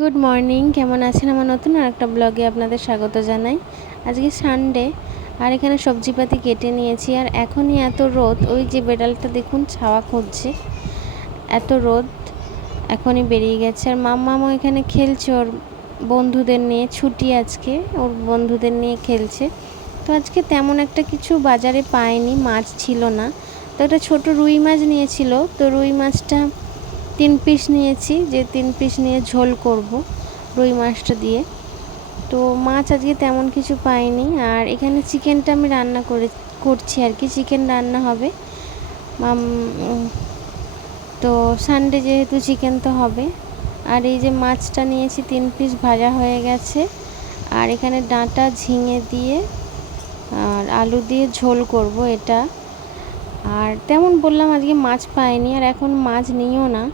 Good morning, কেমন আছেন? আমার নতুন আর একটা ব্লগে আপনাদের স্বাগত জানাই। আজকে সানডে আর এখানে সবজিপাতি কেটে নিয়েছি। আর এখনই এত রোদ, ওই যে বেড়ালটা দেখুন ছাওয়া খুঁজছে, এত রোদ এখনই বেরিয়ে গেছে। আর মাম্মামও এখানে খেলছে ওর বন্ধুদের নিয়ে, ছুটি আজকে, ওর বন্ধুদের নিয়ে খেলছে। তো আজকে তেমন একটা কিছু বাজারে পাইনি, মাছ ছিল না। তো একটা ছোটো রুই মাছ নিয়েছিল, তো রুই মাছটা 3 পিস নিয়েছি, যে 3 পিস নিয়ে ঝোল করব রুই মাছটা দিয়ে। তো মাছ আজকে তেমন কিছু পাইনি। আর এখানে চিকেনটা আমি করছি আর কি, চিকেন রান্না হবে। তো সানডে যেহেতু চিকেন তো হবে। আর এই যে মাছটা নিয়েছি 3 পিস, ভাজা হয়ে গেছে। আর এখানে ডাঁটা ঝিঙে দিয়ে আর আলু দিয়ে ঝোল করব এটা। আর তেমন বললাম আজকে মাছ পাইনি, আর এখন মাছ নিও না।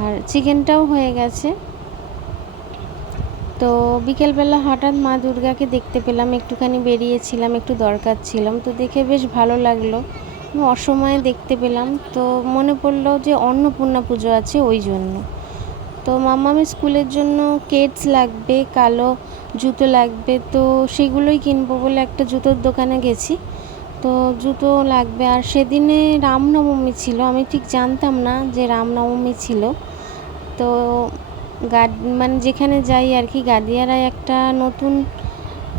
আর চিকেনটাও হয়ে গেছে। তো বিকেলবেলা হঠাৎ মা দুর্গাকে দেখতে পেলাম, একটুখানি বেরিয়েছিলাম, একটু দরকার ছিলাম, তো দেখে বেশ ভালো লাগলো। অসময়ে দেখতে পেলাম, তো মনে পড়লো যে অন্নপূর্ণা পুজো আছে, ওই জন্য। তো মাম্মামের স্কুলের জন্য কেডস লাগবে, কালো জুতো লাগবে, তো সেগুলোই কিনবো বলে একটা জুতোর দোকানে গেছি। তো জুতো লাগবে। আর সেদিনে রামনবমী ছিল, আমি ঠিক জানতাম না যে রামনবমী ছিল। তো মানে যেখানে যাই আর কি, গাদিয়ারায় একটা নতুন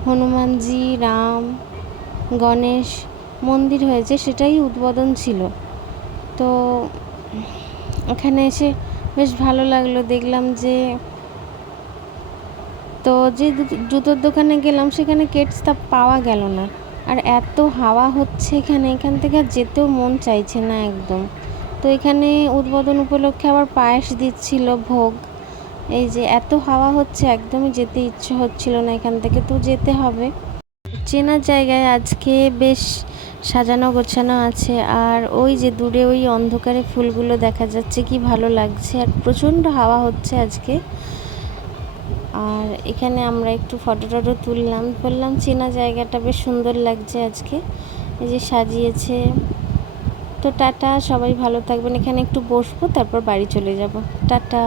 হনুমানজি, রাম, গণেশ মন্দির হয়েছে, সেটাই উদ্বোধন ছিল। তো এখানে এসে বেশ ভালো লাগলো, দেখলাম যে তো যে জুতোর দোকানে গেলাম সেখানে কেডসটা পাওয়া গেল না। আর এত হাওয়া হচ্ছে এখান থেকে আর যেতেও মন চাইছে না একদম। তো এখানে উদ্বোধন উপলক্ষে আবার পায়েস দিচ্ছিল, ভোগ। এই যে এত হাওয়া হচ্ছে, একদমই যেতে ইচ্ছে হচ্ছিল না এখান থেকে, তো যেতে হবে। চেনা জায়গায় আজকে বেশ সাজানো গোছানো আছে। আর ওই যে দূরে ওই অন্ধকারে ফুলগুলো দেখা যাচ্ছে, কি ভালো লাগছে। আর প্রচণ্ড হাওয়া হচ্ছে আজকে। আর এখানে আমরা একটু ফটো টটো তুললাম, বললাম চেনা জায়গাটা বেশ সুন্দর লাগছে আজকে, এই যে সাজিয়েছে। তো টাটা, সবাই ভালো থাকবেন। এখানে একটু বসবো, তারপর বাড়ি চলে যাব। টাটা।